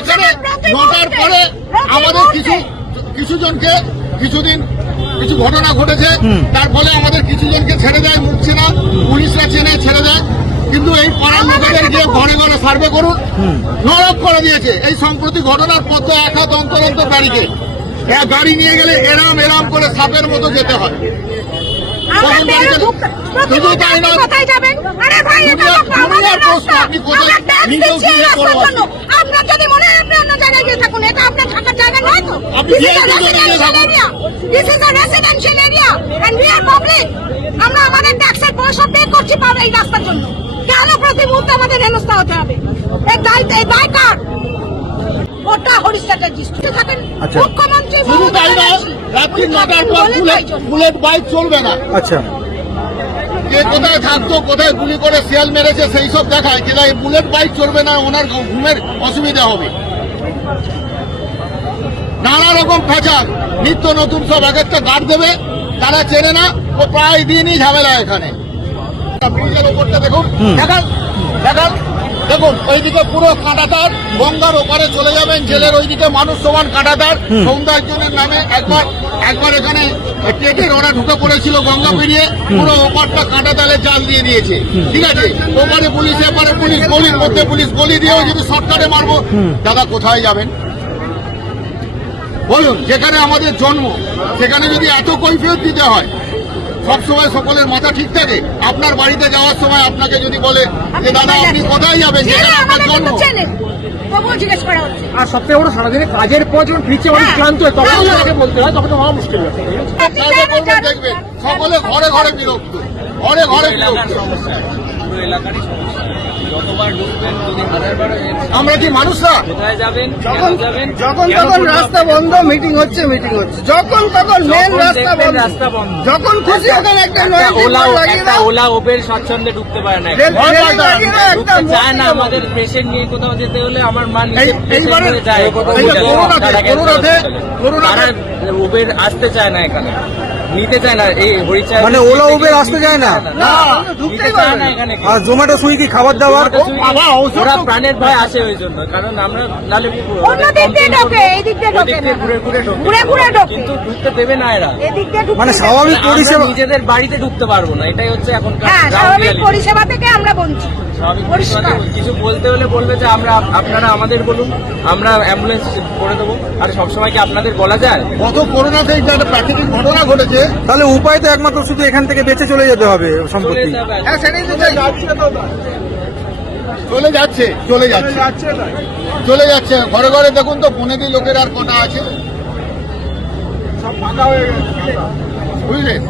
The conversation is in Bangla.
এখানে নটার পরে আমাদের কিছু কিছু জনকে কিছুদিন কিছু ঘটনা ঘটেছে। তার ফলে আমাদের কিছু জনকে ছেড়ে দেয় মুখছে না পুলিশরা চেনে ছেড়ে দেয়। কিন্তু এই পাড়ার লোকেদের গিয়ে ঘরে ঘরে সার্ভে করুন। নরক করে দিয়েছে। এই সম্প্রতি ঘটনার পর তো এক হাত অন্তর অন্তর গাড়িকে গাড়ি নিয়ে গেলে এরাম এরাম করে সাপের মতো যেতে হয়। শুধু তাই আপনি নয়, কোথায় যাবেন? আরে ভাই, এটা দুনিয়ার- প্রশ্ন, আপনি কোথায় নিজেও দিচ্ছি এই যদি মনে হয় আপনি অন্য জায়গায় গিয়ে থাকুন, এটা আপনার থাকার জায়গা নয় তো। This is a residential area. And we are public. আমরা আমাদের ট্যাক্সের পয়সা পে করছি পাবে এই রাস্তার জন্য। কেন প্রতি মুহূর্তে আমাদের হেনস্থা হতে হবে? এই দায় এই দায় কার? ওটা হরিশ চ্যাটার্জি থাকেন আচ্ছা। মুখ্যমন্ত্রী শুধু মমতা তাই না রাত্রি নটার পর। বুলেট বাইক চলবে না। আচ্ছা। কে কোথায় থাকতো কোথায় গুলি করে শিয়াল মেরেছে সেই সব দেখায়। কিন্তু এই বুলেট বাইক চলবে না ওনার ঘুমের অসুবিধা হবে? নানা রকম ফ্যাচার। নিত্য নতুন সব এক একটা গার্ড দেবে তারা চেনে না ও প্রায় দিনই ঝামেলা এখানে। ব্রিজের ওপরটা দেখুন। দেখান দেখান। দেখুন ওইদিকে পুরো কাঁটাতার গঙ্গার ওপারে চলে যাবেন জেলের ওইদিকে মানুষ সমান কাঁটাতার। সৌন্দর্যনের নামে একবার একবার এখানে টেকের ওরা ঢুকে পড়েছিল গঙ্গা পেরিয়ে পুরো ওপারটা কাঁটাতালে জাল দিয়ে দিয়েছে। ঠিক আছে? ওপারে পুলিশ এপারে পুলিশ গলির মধ্যে পুলিশ গলি দিয়েও যদি শর্টকাটে মারবো দাদা কোথায় যাবেন? বলুন যেখানে আমাদের জন্ম সেখানে যদি এত কৈফিয়ত দিতে হয় সবসময় সকলের মাথা ঠিক থাকে। আপনার বাড়িতে যাওয়ার সময় আপনাকে যদি বলে যে দাদা আপনি কোথায় যাবেন? যেখানে আপনার জন্ম। আর সবথেকে বড় সারাদিনে কাজের পর যখন ফিরছে অনেক হ্যাঁ। ক্লান্ত হয় তখন হ্যাঁ। তাকে বলতে হয় তখন তো হওয়া মুশকিল হয়ে। দেখবেন। সকলে ঘরে ঘরে বিরক্ত। ঘরে ঘরে বিরক্ত। পুরো এলাকারই সমস্যা। যতবার ঢুকবেন যদি হাজার বার আমরা কি মানুষরা? কোথায় যাবেন যখন যাবেন যখন তখন রাস্তা বন্ধ মিটিং হচ্ছে মিটিং হচ্ছে। যখন তখন মেন রাস্তা বন্ধ। রাস্তা বন্ধ। যখন খুশি ওখানে একটা ওলা একটা ওলা স্বাচ্ছন্দ্যে ঢুকতে পারে না। ঢুকতে চায় না আমাদের পেশেন্ট নিয়ে কোথাও যেতে হলে আমার মা নিজে হয়ে যায়। করোনাতে- করোনাতে- করোনাতে- উবের আসতে চায় না এখানে। নিতে চায় না এই হরিচার মানে ওলা উবের আসতে চায় না? আর জোম্যাটো সুইগি খাবার দাবার? ওরা বাবা, ওরা প্রাণের ভয় আসে ওই জন্য কারণ আমরা নালে অন্য দিক দিয়ে ঢোকে, এই দিক দিয়ে ঢোকে না। ঘুরে ঘুরে ঢোকে। ঘুরে ঘুরে ঢোকে। কিন্তু ঢুকতে দেবে না এরা। এদিক দিয়ে ঢুকতে মানে স্বাভাবিক পরিষেবা নিজেদের বাড়িতে ঢুকতে পারব না এটাই হচ্ছে এখন হ্যাঁ স্বাভাবিক পরিষেবা থেকে আমরা বঞ্চিত। স্বাভাবিক পরিষ্কার। পরিষেবা কিছু বলতে হলে বলবে যে আমরা আপনারা আমাদের বলুন আমরা অ্যাম্বুলেন্স করে দেবো। আর সবসময় কি আপনাদের বলা যায়? গত করোনাতে যে একটা প্রাকৃতিক ঘটনা ঘটেছে তাহলে উপায় তো একমাত্র শুধু এখান থেকে বেঁচে চলে যেতে হবে সম্পত্তি। হ্যাঁ সেটাই তো চাই। চলে যাচ্ছে চলে যাচ্ছে। চলে যাচ্ছে ঘরে ঘরে দেখুন তো পনেরো লোকের আর কথা আছে। বুঝলেন?